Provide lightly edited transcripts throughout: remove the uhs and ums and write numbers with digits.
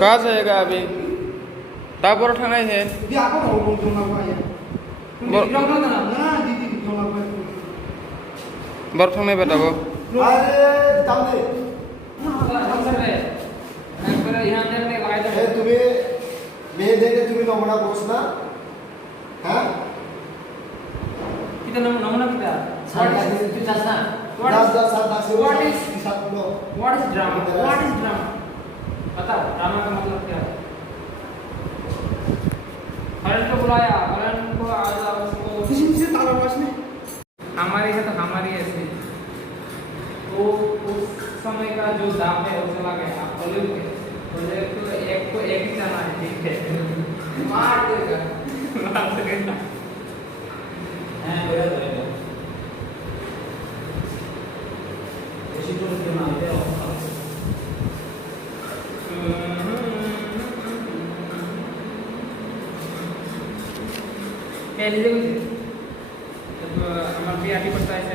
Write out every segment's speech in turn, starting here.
कहाँ जाएगा अभी तापर थांनाय है बर थांनाय बताबो तुम्ही मेहंदीने तुम्ही नमुना पोहोचना हाँ kita नमुना kita what is drama बताओ ड्रामा का मतलब क्या है करण को बुलाया करण को आज उसको किसी से ताला पास में हमारी है तो हमारी ऐसे तो उस समय का जो दाम है वो चला गया आप बोले तो एक को एक ही जाना है ठीक है मार देगा हैं बराबर ऐसी तो क्यों ना आते हो पहले देखो जब हमारे बीआरटी पड़ता है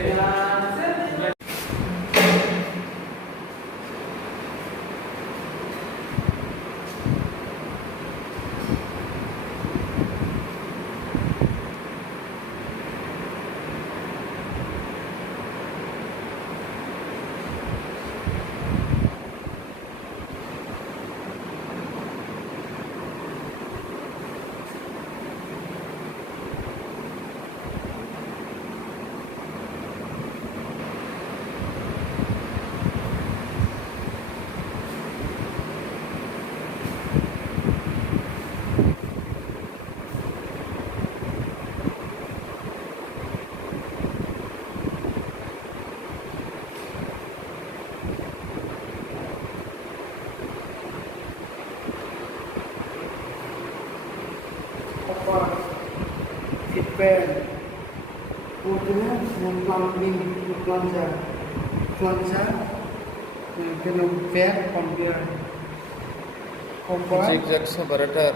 feedback kemudian plumbing plunger feedback computer zigzag separator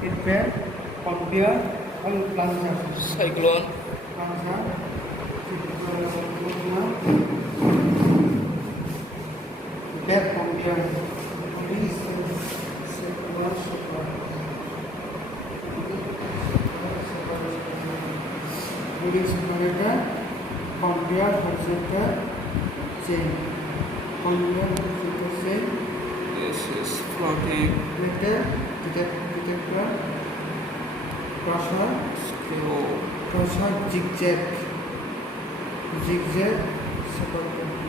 feedback computer and plunger cyclone feedback computer Reading separator, compare projector, chain. Compare projector chain. this is floating Detector, crusher, screw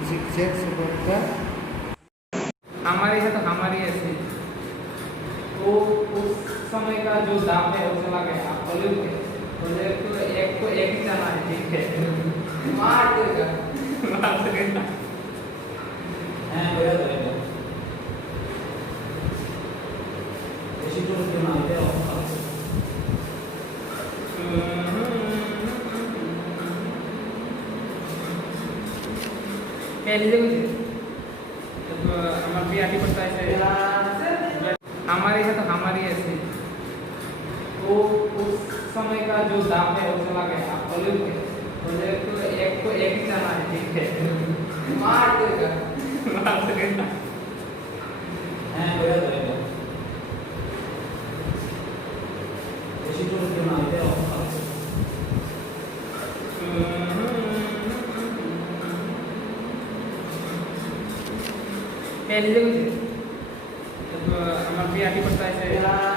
zigzag separator. हमारी है तो हमारी ऐसे तो उस समय का जो दाम है वो चला गया आप बोले तो एक को एक ही जाना है ठीक है मार देगा हैं बराबर ऐसी तो क्यों ना आते हो पहले देखो जब हमारे बीआरटी पड़ता है हमारी है तो हमारी ऐसे तो उस समय का जो दाम है वो चला गया आप बोले तो एक को एक ही जाना है ठीक है मार देगा हैं बराबर ऐसी तो क्यों ना आते हो पहले देखो जब हमारे बीआरटी पड़ता है